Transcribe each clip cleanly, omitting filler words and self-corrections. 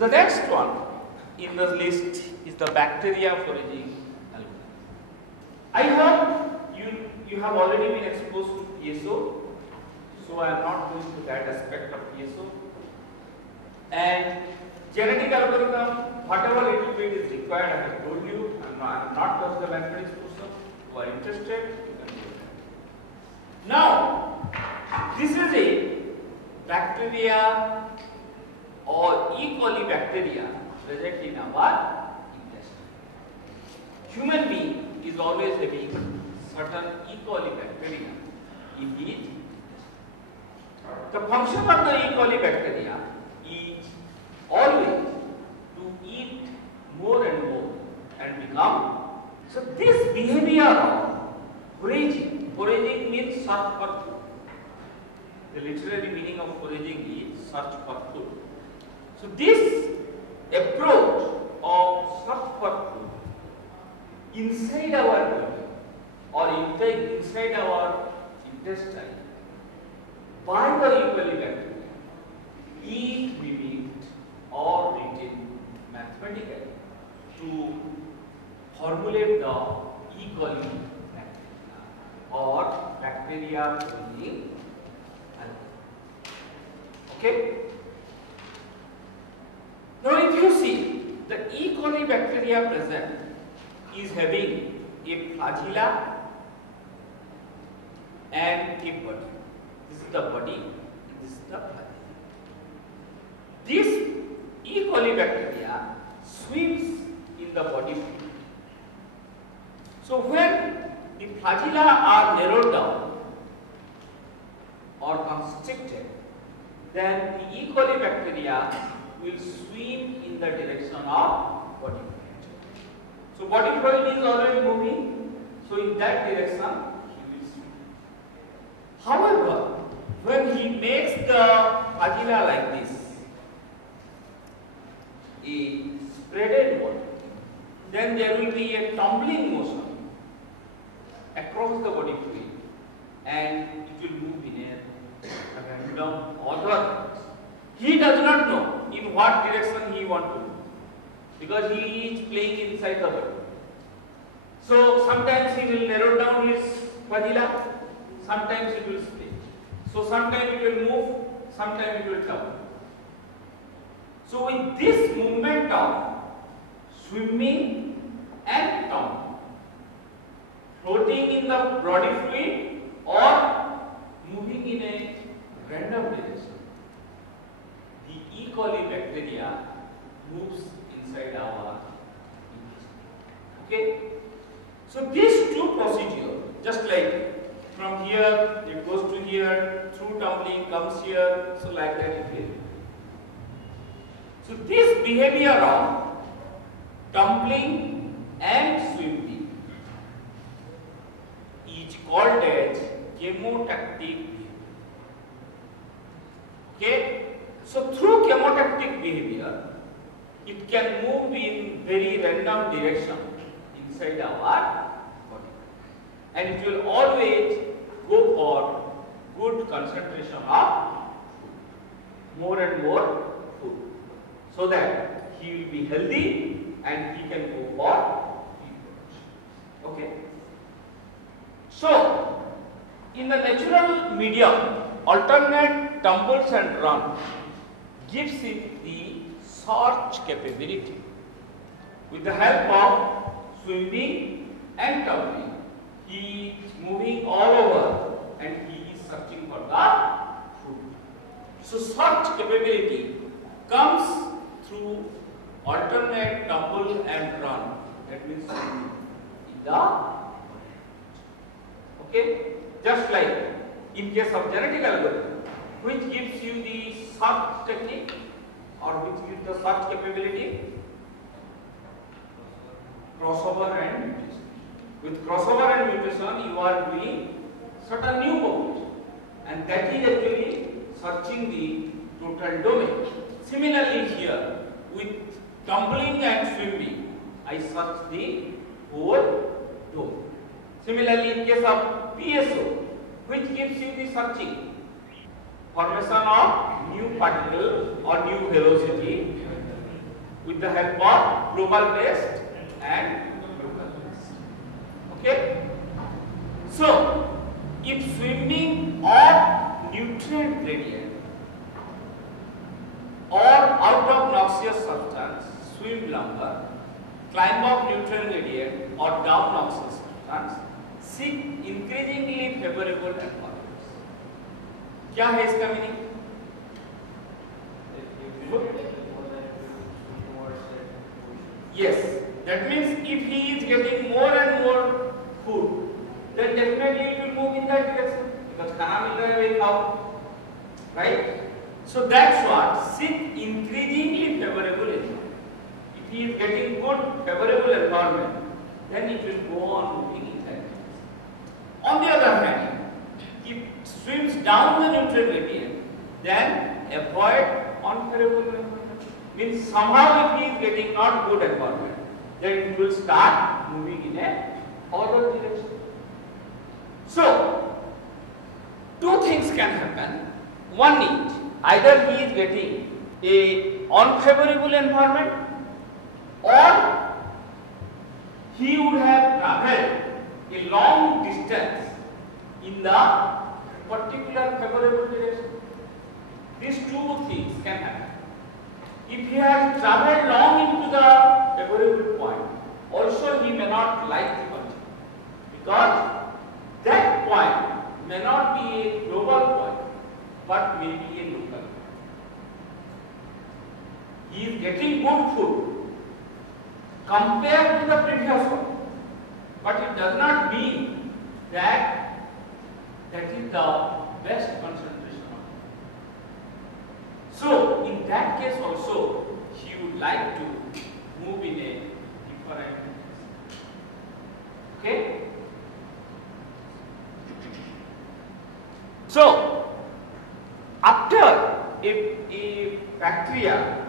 the next one in the list is the bacteria foraging algorithm. I hope you have already been exposed to PSO, so I am not going to that aspect of PSO. And genetic algorithm, whatever little bit is required, I have told you. I am not just the mathematics person. Who are interested, you can do that. Now, this is a bacteria or E. coli bacteria present in our intestine. Human being is always having certain E. coli bacteria in his intestine. The function of the E. coli bacteria is always to eat more and more and become. So this behavior of foraging means search for food. The literary meaning of foraging is search for food. So this approach of search for food inside our body or inside our intestine by the E. coli bacteria is mimicked or written mathematically to formulate the E. coli bacteria or bacteria foraging algorithm. Okay? Now if you see, the E. coli bacteria present is having a flagella and a body. This is the body and this is the flagella. This E. coli bacteria swims in the body fluid. So when the flagella are narrowed down or constricted, then the E. coli bacteria will swim in the direction of body fluid. So body fluid is always moving, so in that direction he will swim. However, when he makes the flagella like this, a spreaded one, then there will be a tumbling motion across the body fluid and it will move in a random order. He does not know in what direction he wants to move because he is playing inside the body. So sometimes he will narrow down his flagella, sometimes it will split. So sometimes it will move, sometimes it will tumble. So with this movement of swimming and tumbling, floating in the body fluid or moving in a random direction, the E. coli bacteria moves inside our intestine. Okay? So these two procedures, just like from here it goes to here, through tumbling comes here, so like that it will. So this behavior of tumbling and swimming is called as chemotactic behavior. Okay? So through chemotactic behavior, it can move in very random direction inside our body. And it will always go for good concentration of food, more and more food, so that he will be healthy and he can go for reproduction. Okay. So, in the natural medium, alternate tumbles and run gives it the search capability. With the help of swimming and tumbling, he is moving all over and he is searching for the food. So, search capability comes through alternate tumble and run. That means in the okay, just like in case of genetic algorithm, which gives you the search technique or which gives the search capability? Crossover and mutation. With crossover and mutation, you are doing certain new population, and that is actually searching the total domain. Similarly here, with tumbling and swimming, I search the whole domain. Similarly, in case of PSO, which gives you the searching, formation of new particle or new velocity, with the help of global pest and local pest. Okay? So, if swimming or nutrient gradient or out of noxious substance, swim lumber, climb of neutral gradient or down noxious substance, seek increasingly favorable environments. क्या है इसका meaning? Yes, that means if he is getting more and more food, then definitely it will move in that direction because खाना मिल रहा है वही खाओ, right? So that's what seek increasingly favorable environment. If he is getting good favorable environment, then it will go on moving in that direction. On the other hand, if swims down the neutral gradient, then avoid unfavorable environment. Means somehow if he is getting not good environment, then it will start moving in a other direction. So, two things can happen. One is either he is getting a unfavorable environment or he would have traveled a long distance in the particular favorable direction. These two things can happen. If he has traveled long into the favorable point, also he may not like the country because that point may not be a global point but may be a local point. He is getting good food compared to the previous one, but it does not mean that that is the best concentration of it. So, in that case also, he would like to move in a different. Okay? So, after a bacteria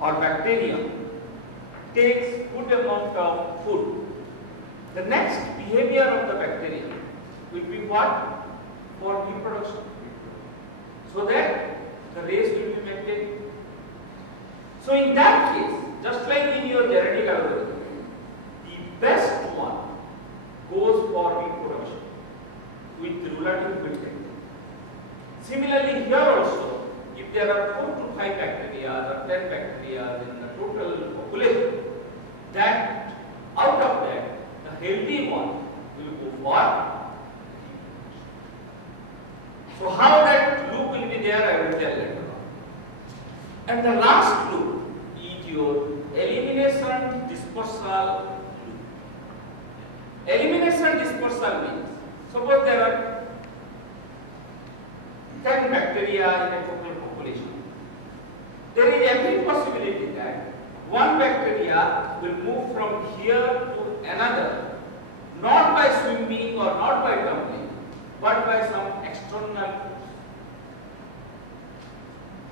or bacterium takes good amount of food, the next behavior of the bacterium will be what? For reproduction. So that the race will be maintained. So in that case, just like in your genetic algorithm, the best one goes for reproduction with relative good technique. Similarly, here also, if there are 4 to 5 bacteria or 10 bacteria in the total population, that out of that, the healthy one will go for. So how that loop will be there, I will tell later on. And the last loop is your elimination dispersal loop. Elimination dispersal means, suppose there are 10 bacteria in a total population. There is every possibility that one bacteria will move from here to another, not by swimming or not by tumbling, but by some external force.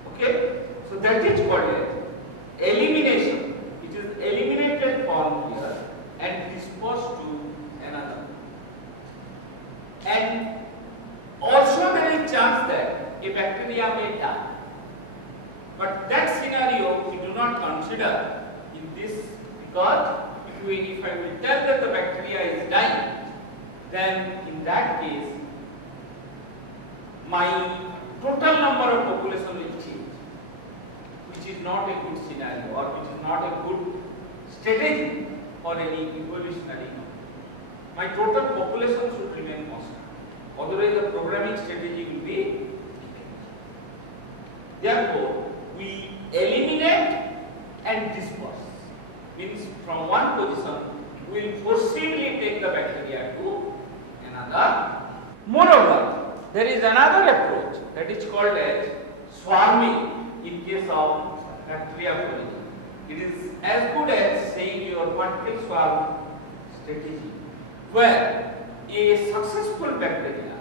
Okay? So that is called elimination. It is eliminated from here and dispersed to another. And also there is chance that a bacteria may die. But that scenario we do not consider in this because if I will tell that the bacteria is dying, then in that case my total number of population will change, which is not a good scenario or which is not a good strategy for any evolutionary number. My total population should remain constant. Otherwise, the programming strategy will be. Therefore, we eliminate and disperse. Means from one position, we will forcibly take the bacteria to another. Moreover, there is another approach that is called as swarming in case of bacteria colony. It is as good as saying your vertical swarm strategy, where a successful bacteria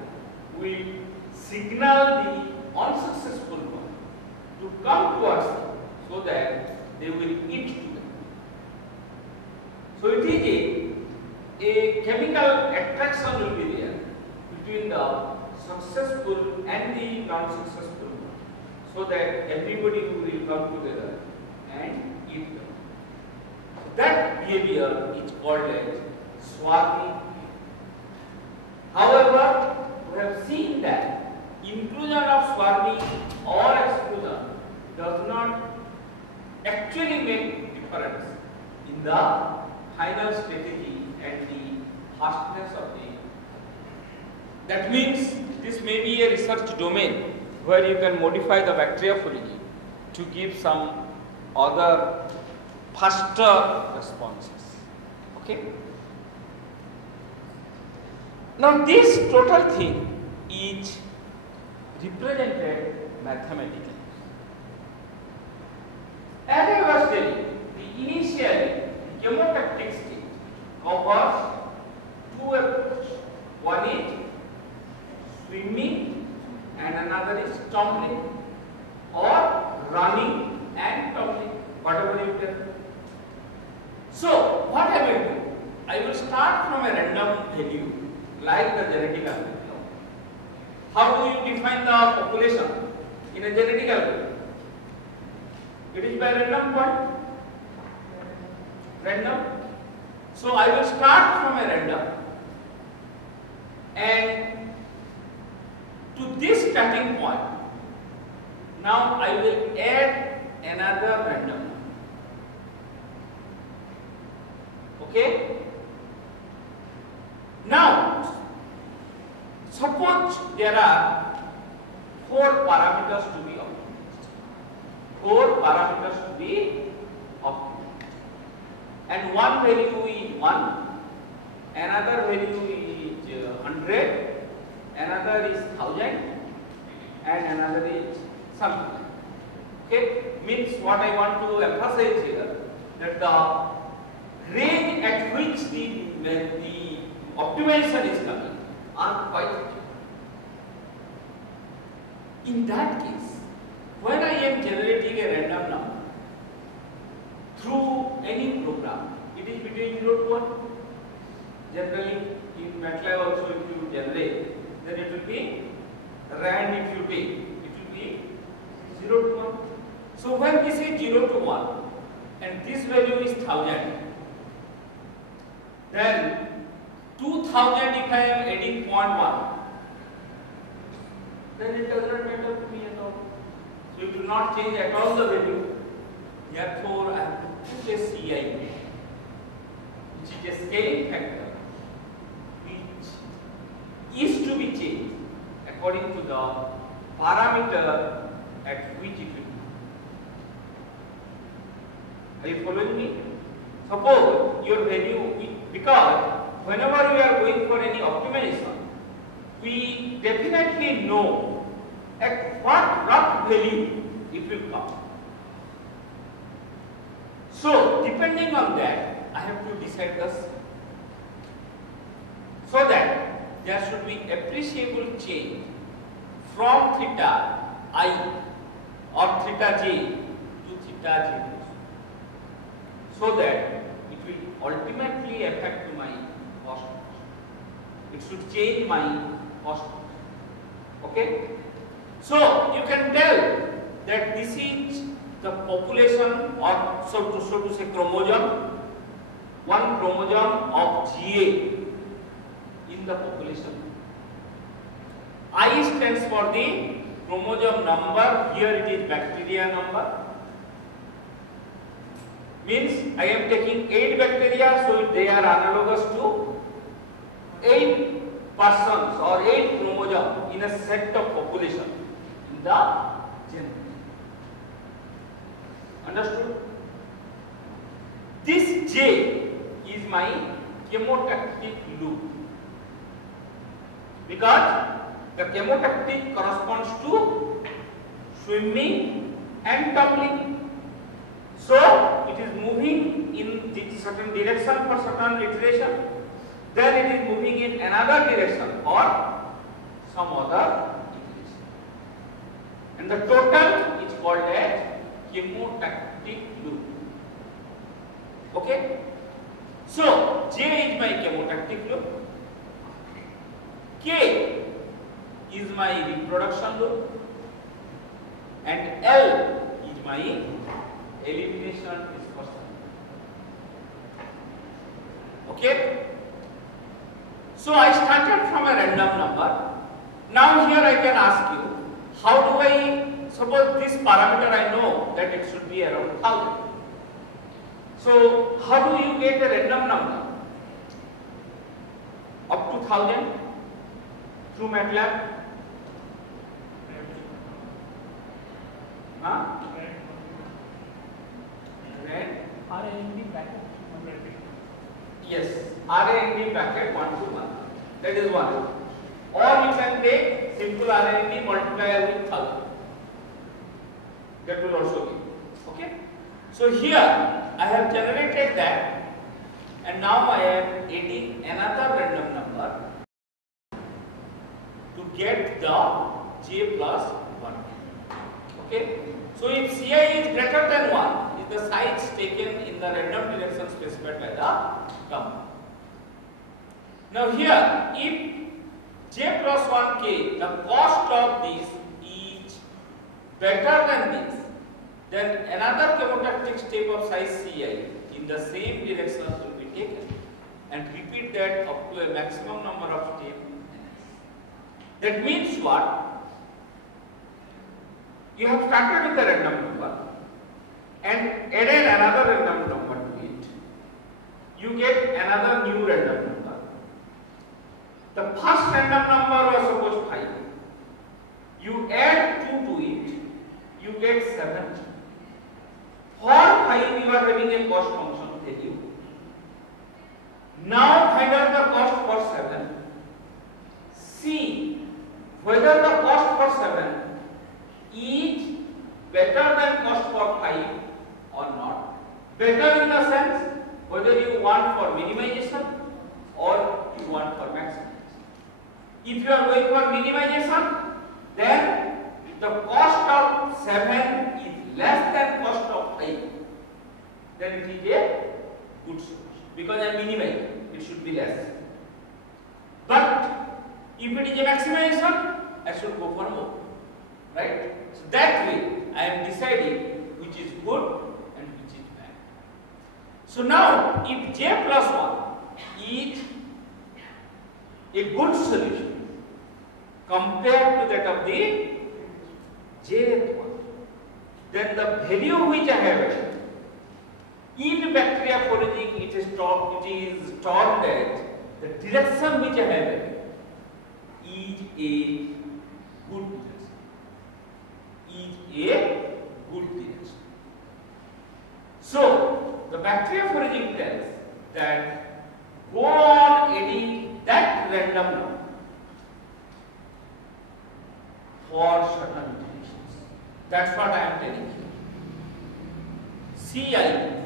will signal the unsuccessful one to come towards them so that they will eat together. So it is a chemical attraction will be there between the successful and the non-successful one, so that everybody will come together that behavior is called as swarming. However, we have seen that inclusion of swarming or exclusion does not actually make difference in the final strategy and the fastness of the. That means this may be a research domain where you can modify the bacteriophagy to give some other faster responses. Okay. Now this total thing is represented mathematically. As I was telling, the initially chemotactic state covers two approaches. One is swimming and another is tumbling, or running and tumbling, whatever you tell. So what I will do? I will start from a random value like the genetic algorithm. How do you define the population in a genetic algorithm? It is by random point. Random. So I will start from a random, and to this starting point, now I will add another random. Okay? Now, suppose there are 4 parameters to be optimized. 4 parameters to be optimized. And one value is 1, another value is 100, another is 1000, and another is something. Okay? Means what I want to emphasize here, that the range at which the optimization is coming are quite different. In that case, when I am generating a random number through any program, it is between 0 to 1. Generally, in MATLAB also if you generate, then it will be rand if you take, it will be 0 to 1. So when this is 0 to 1 and this value is 1000, then 2000 if I am adding 0.1, then it does not matter to me at all. So it will not change at all the value. Therefore, I have to put a CI, which is a scaling factor, which is to be changed according to the parameter at which it will be. Are you following me? Suppose your value, because whenever we are going for any optimization, we definitely know at what rough value it will come. So, depending on that, I have to decide this, so that there should be appreciable change from theta I or theta j to theta j, so that it will ultimately affect my cost. It should change my cost. Okay? So you can tell that this is the population, or so to say chromosome, one chromosome of GA in the population. I stands for the chromosome number, here it is bacteria number. Means I am taking 8 bacteria, so they are analogous to 8 persons or 8 chromosomes in a set of population in the genome. Understood? This J is my chemotactic loop, because the chemotactic corresponds to swimming and tumbling. So it is moving in certain direction for certain iteration, then it is moving in another direction or some other iteration, and the total is called as chemotactic loop. Okay? So J is my chemotactic loop, K is my reproduction loop, and L is my elimination dispersal. Okay. So I started from a random number. Now here I can ask you, how do I, suppose this parameter I know that it should be around 1000. So how do you get a random number up to 1000 through MATLAB? Huh? Right? RAND bracket. Yes, RAND bracket 1 to 1. That is one. Or you can take simple RAND multiplier with 1000. That will also give. Okay? So here I have generated that, and now I am adding another random number to get the j plus 1. Okay? So if Ci is greater than 1, is the size taken in the random direction specified by the company. Now here, if j plus 1k, the cost of this is better than this, then another chemotactic step of size Ci in the same direction will be taken, and repeat that up to a maximum number of steps. That means what? You have started with a random number and added another random number to it. You get another new random number. The first random number was suppose 5. You add 2 to it, you get 7. For 5 you are having a cost function value. Now find out the cost for 7. See whether the cost for 7 is better than cost for 5 or not. Better in the sense whether you want for minimization or you want for maximization. If you are going for minimization, then if the cost of 7 is less than cost of 5, then it is a good solution, because I am minimizing, it should be less. But if it is a maximization, I should go for more. Right? So that way I am deciding which is good and which is bad. So now if j plus 1 is a good solution compared to that of the jth one, then the value which I have added in bacteria foraging, it is termed as the direction which I have added is a good direction. Is a good direction. So the bacteria foraging tells that go on adding that random number for certain iterations. That's what I am telling you. Ci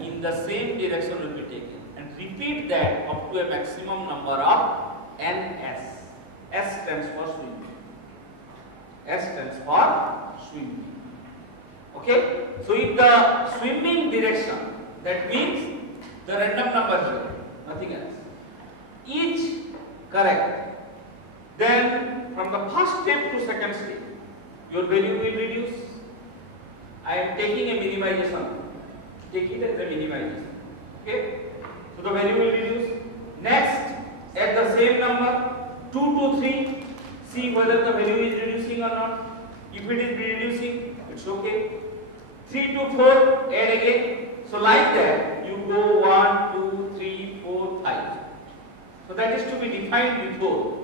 in the same direction will be taken, and repeat that up to a maximum number of ns. S stands for swimming. S stands for swimming. Okay? So if the swimming direction, that means the random number here, nothing else, is correct, then from the first step to second step, your value will reduce. I am taking a minimization. Take it as a minimization. Okay? So the value will reduce. Next, at the same number, 2 to 3, see whether the value is reducing or not. If it is reducing, it's okay. 3 to 4, add again. So like that, you go 1, 2, 3, 4, 5. So that is to be defined before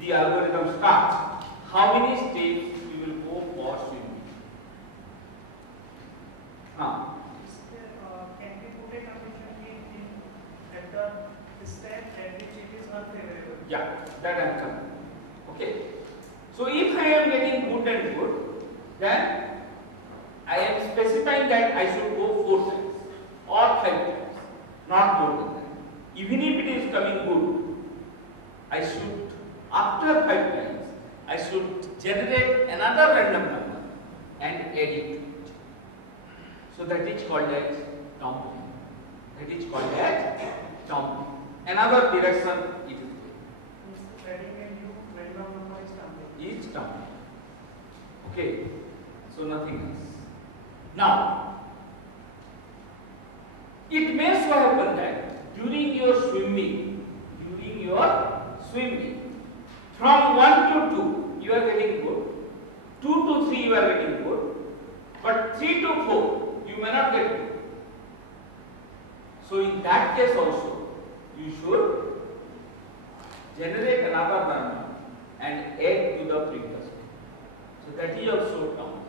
the algorithm starts. How many steps you will go for swimming? Now, can we put a condition in at the step at which it is unfavorable? yeah, that I am coming. Okay. So if I am getting good and good, then I am specifying that I should go 4 times or 5 times, not more than that. Even if it is coming good, I should, after 5 times, I should generate another random number and add it to it. So that is called as downplaying. That is called as downplaying. Another direction it is there. Adding a new random number is downplaying. Is downplaying. Okay. So nothing else. Now, it may so happen that during your swimming, from 1 to 2 you are getting good, 2 to 3 you are getting good, but 3 to 4 you may not get good. So in that case also you should generate another run and add to the previous one. So that is also tumbling.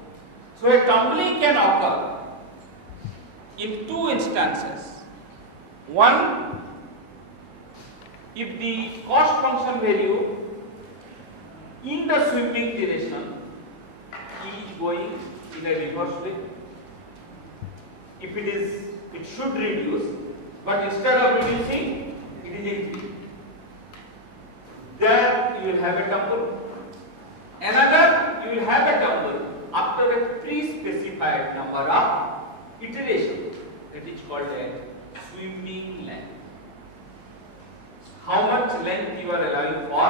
So a tumbling can occur in two instances. One, if the cost function value in the sweeping direction is going in a reverse way. If it should reduce, but instead of reducing, it is increasing. There you will have a tumble. Another, you will have a tumble after a pre-specified number of iterations. That is called a swimming length. How much length you are allowing for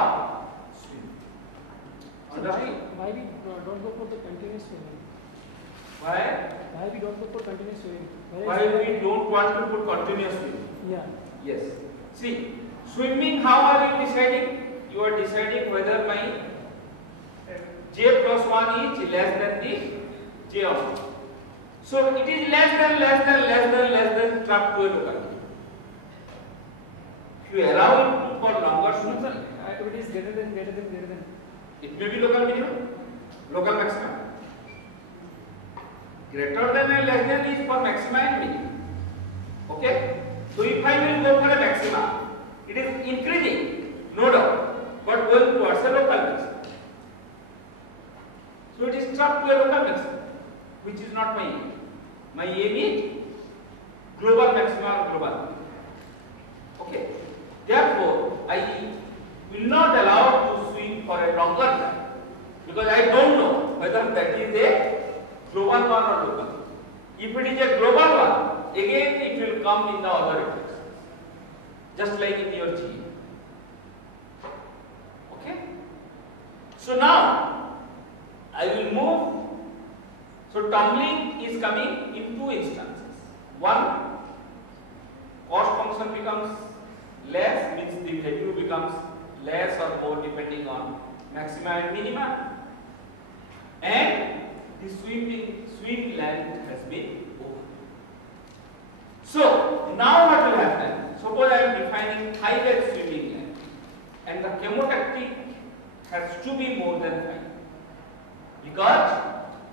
swimming? Why we don't go for the continuous swimming? Why? Why we don't go for continuous swimming? Why we don't want to put continuous swimming? Yeah. Yes. See, swimming, how are you deciding? You are deciding whether my j plus 1 is less than the j of 1. So it is less than trapped to a local. If you allow it for longer swimming, It is greater than. it may be local minimum, local maximum. Greater than and less than is for maxima and minimum. Okay? So if I will go for a maxima, it is increasing, no doubt, but going towards a local maximum. So it is trapped to a local maximum, which is not my aim. My aim is global maxima or global minimum. Okay? Therefore, I will not allow to swim for a longer time because I don't know whether that is a global one or local. If it is a global one, again it will come in the other iterations, just like in your GE. Okay? So now I will move. So tumbling is coming in two instances. One, cost function becomes less, means the value becomes less or more depending on maxima and minima, and the swim length has been over. So now what will happen? Suppose I am defining 5x swimming length and the chemotactic has to be more than 5 because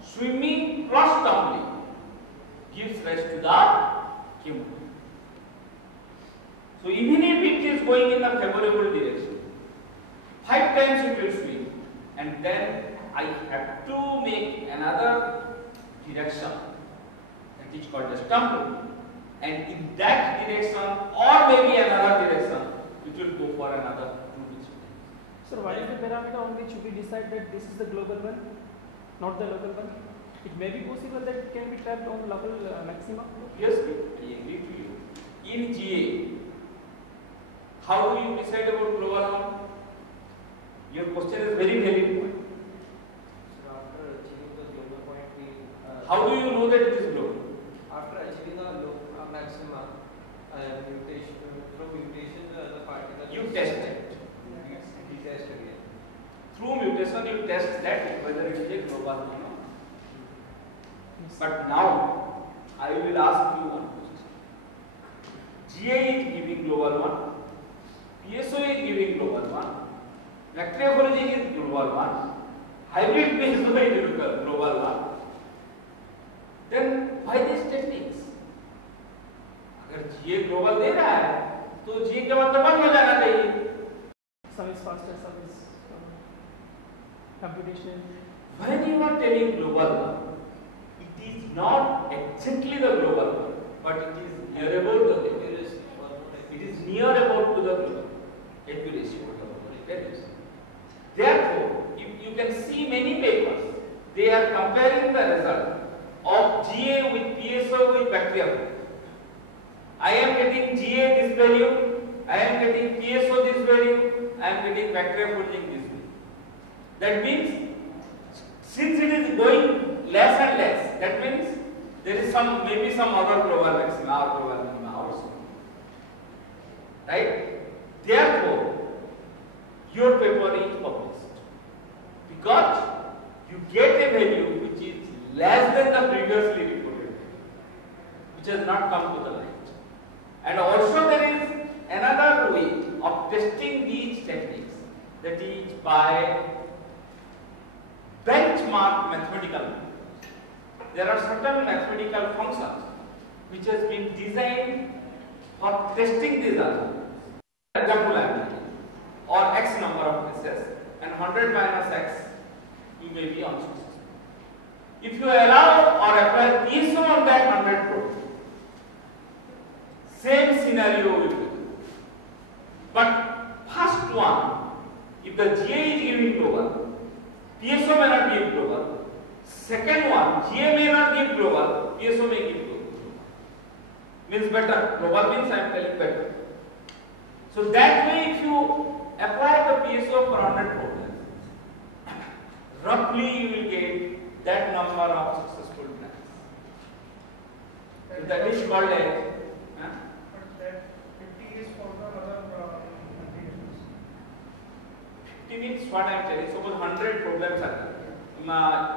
swimming plus tumbling gives rise to the chemotactic. So even if it is going in the favorable direction, 5 times it will swim, and then I have to make another direction that is called as tumbling, and in that direction or maybe another direction it will go for another 2 digits. So what is the parameter on which we decide that this is the global one, not the local one? It may be possible that it can be trapped on the local maxima. Yes, I agree to you. In GA, how do you decide about global one? Your question is very valid point. So after achieving the global point, How do you know that it is global? after achieving the maxima, through mutation, the particle You test it. We test again. Through mutation, you test that whether it is a global or not. But now, I will ask you one question. GA is giving global one, PSO is giving global one, bacteriophoraging is global one, hybrid PSO is giving global one. Then why these techniques? अगर GA global दे रहा है, तो GA के बाद तो बंद हो जाना चाहिए. Some is faster, some is computational. When you are telling global one, it is not exactly the global one, but it is near about the accuracy. It is near about to the global accuracy. Therefore, you can see many papers, they are comparing the result of GA with PSO with bacteria. I am getting GA this value, I am getting PSO this value, I am getting bacteriophoraging this value. That means, since it is going less and less, that means there is maybe some other global maxima or global minima also. right? Therefore, your paper is published because you get a value which is less than the previously reported value, which has not come to the light. And also there is another way of testing these techniques, that is by benchmark mathematical methods. There are certain mathematical functions which has been designed for testing these arguments. Example I am giving, or x number of cases, and 100 minus x, you may be unsuccessful. If you allow or apply PSO on that 100 probe, same scenario will be. But first one, if the GA is giving global, PSO may not give global. Second one, GA may not give global, PSO may give global. Means better. Global means I am telling better. So that way, if you apply the PSO for 100 problems, roughly you will get that number of successful plans. So that is called as. But that 50 is for the other materials. 50 means what I am telling. Suppose 100 problems are there.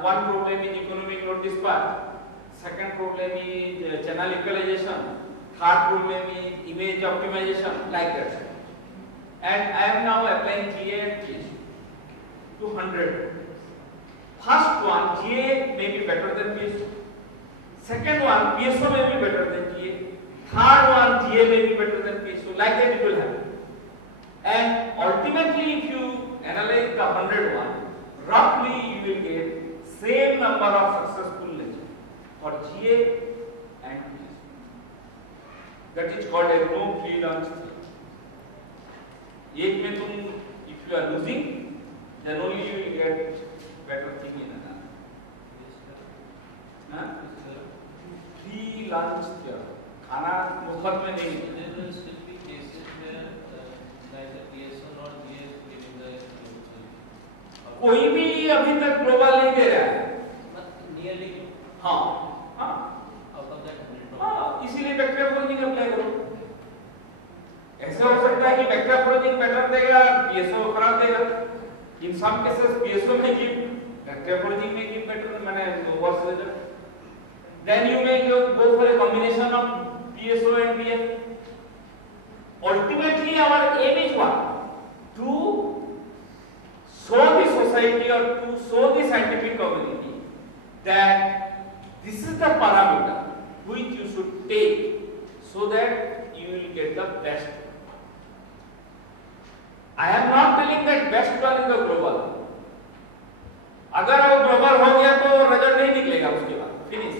One problem is economic load dispatch, second problem is channel equalization, third problem is image optimization, like that. And I am now applying GA and PSO to 100. First one, GA may be better than PSO. Second one, PSO may be better than GA. Third one, GA may be better than PSO. Like that it will happen. And ultimately, if you analyze the 100 one, roughly you will get same number of successful lectures for GA and PSO. That is called a no free lunch theory. एक में तुम, if you are losing, then only you will get better thing in another. Free lunch theory. खाना मुफ्त में नहीं मिलता. There will still be cases where neither PSO nor GA is giving the global. कोई भी अभी तक ग्लोबल नहीं दे रहा है. But nearly हाँ हाँ out of that 100. हाँ, इसीलिए वेक्टर प्रोजेक्टिंग अप्लाई करो. ऐसा हो सकता है कि वेक्टर प्रोजेक्टिंग बेटर देगा, पीएसओ खराब देगा. इन सम केसेस पीएसओ में गिव, वेक्टर प्रोजेक्टिंग में गिव बेटर, मैंने worse result. Then you may go for a combination of PSO and BF. Ultimately, our aim is what? To show the society or to show the scientific community that this is the parameter which you should take so that you will get the best. I am not telling that best one is the global. अगर वो global हो गया तो result नहीं निकलेगा उसके बाद. Finish.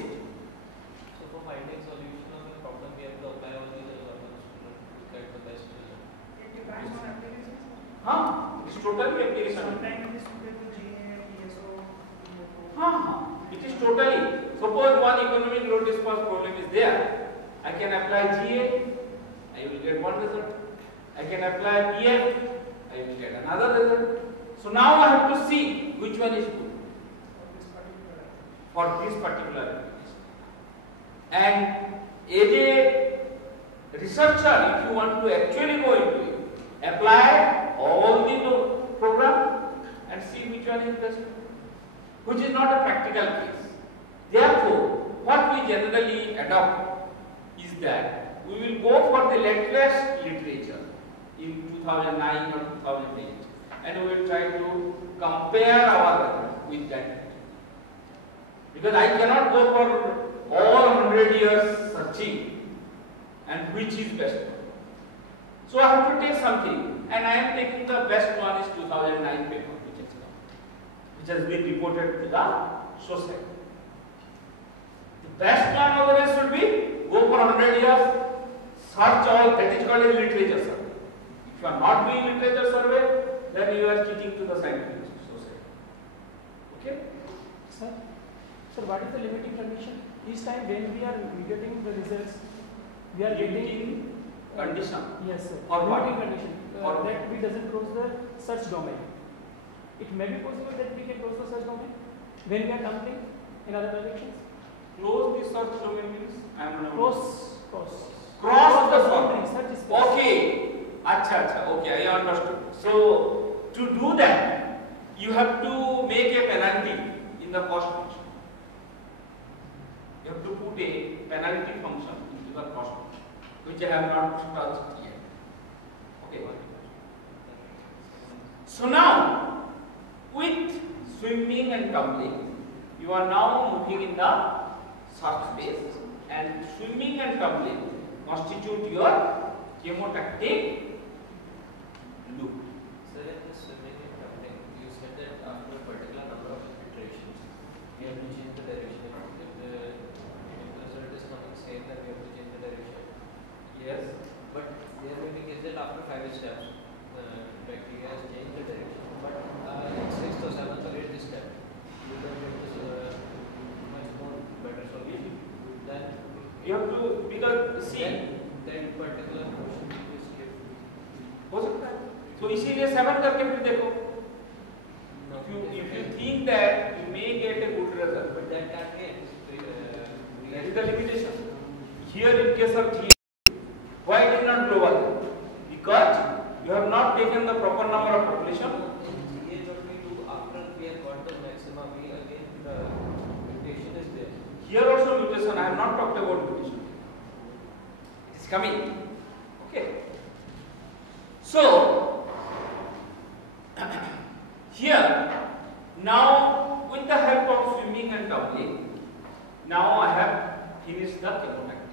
So for finding solution of a problem, we have to apply all these algorithms to get the best result. It depends on application. हाँ, it is totally application. Sometimes it is suitable GA, PSO. हाँ हाँ, it is totally. Suppose one economic load dispatch problem is there. I can apply GA, I will get one result. I can apply PF, I will get another result. So now I have to see which one is good for this particular application. And as a researcher, if you want to actually go into it, apply all the program and see which one is best, which is not a practical case. Therefore, what we generally adopt is that we will go for the latest literature in 2009 or 2008, and we will try to compare our method with that. Because I cannot go for all 100 years searching and which is best. So I have to take something, and I am taking the best one is 2009 paper which has been reported to the society. The best one over there should be go for 100 years, search all, that is called a literature survey. If you are not doing literature survey, then you are cheating to the scientific society. Okay? Sir, what is the limiting condition? Each time when we are getting the results, we are getting Limiting condition. yes, sir. Or what? Limiting condition Or that we doesn't cross the search domain. It may be possible that we can cross the search domain when we are dumping in other directions. Close the search domain means I am not Cross cross the boundary. Search is Okay. Acha, okay, I understood. So to do that, you have to make a penalty in the cost function. You have to put a penalty function into the cost function, which I have not touched yet. Okay. So now, with swimming and tumbling, you are now moving in the search phase, and swimming and tumbling constitute your chemotactic loop. Sir, in the swimming and tumbling, you said that after a particular number of iterations, we have to change the direction. If the result is coming same, then we have to change the direction. Yes. But there may be case that after 5 steps, the bacteria has changed the direction. But in 6th or 7th or 8th step, you can get this much more better solution. Then You have to, because see, that particular portion will be skipped. हो सकता है. तो इसीलिए 7 करके फिर देखो. If you think that you may get a good result, But that can't be that is the limitation. Here in case of G, why it is not global? Because you have not taken the proper number of population. In GA, what we do after we have got the maxima, we again the mutation is there. Here also mutation. I have not talked about mutation. It is coming. Okay. So here now with the help of swimming and tumbling, now I have finished the chemotactic.